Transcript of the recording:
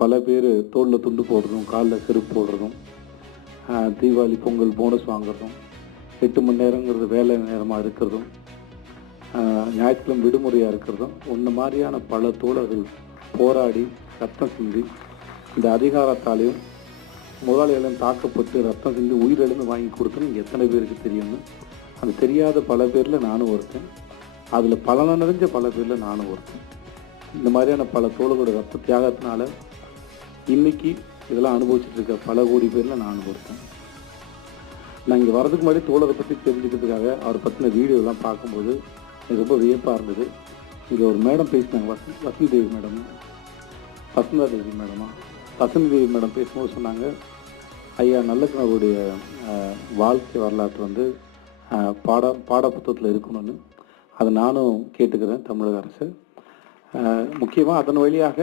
பல பேர் தோளில் துண்டு போடுறதும் காலில் செருப்பு போடுறதும் தீபாவளி பொங்கல் போனஸ் வாங்குறதும் 8 மணி நேரங்கிறது வேலை நேரமாக இருக்கிறதும் ஞாயிற்றுக்கிழமை விடுமுறையாக இருக்கிறதும் ஒன்று மாதிரியான பல தோழர்கள் போராடி ரத்தம் சிந்தி இந்த அதிகாரத்தாலையும் முதலாளிகளும் தாக்கப்பட்டு ரத்தம் சிந்தி உயிரிழந்து வாங்கி கொடுத்தோன்னு எத்தனை பேருக்கு தெரியும்னு அது தெரியாத பல பேரில் நானும் ஒருத்தன். அதில் பலனடைஞ்ச பல பேரில் நானும் ஒருத்தன். இந்த மாதிரியான பல தோழர்களோட ரத்த தியாகத்தினால இன்னைக்கு இதெல்லாம் அனுபவிச்சுட்டு இருக்க பல கோடி பேரில் நானும் ஒருத்தன். நான் இங்கே வரதுக்கு முன்னாடி தோழரை பற்றி தெரிஞ்சுக்கிறதுக்காக அவரை பற்றின வீடியோலாம் பார்க்கும்போது எனக்கு ரொம்ப வியப்பாக இருந்தது. இங்கே ஒரு மேடம் பேசினாங்க, வசந்தி தேவி மேடம், வசந்தா தேவி மேடமா, வசந்தி தேவி மேடம் பேசும்போது சொன்னாங்க, ஐயா நல்லக்கண்ணருடைய வாழ்க்கை வரலாற்று வந்து பாடப்புத்தகத்தில் இருக்கணும்னு. அதை நானும் கேட்டுக்கிறேன் தமிழக அரசு. முக்கியமாக அதன் வழியாக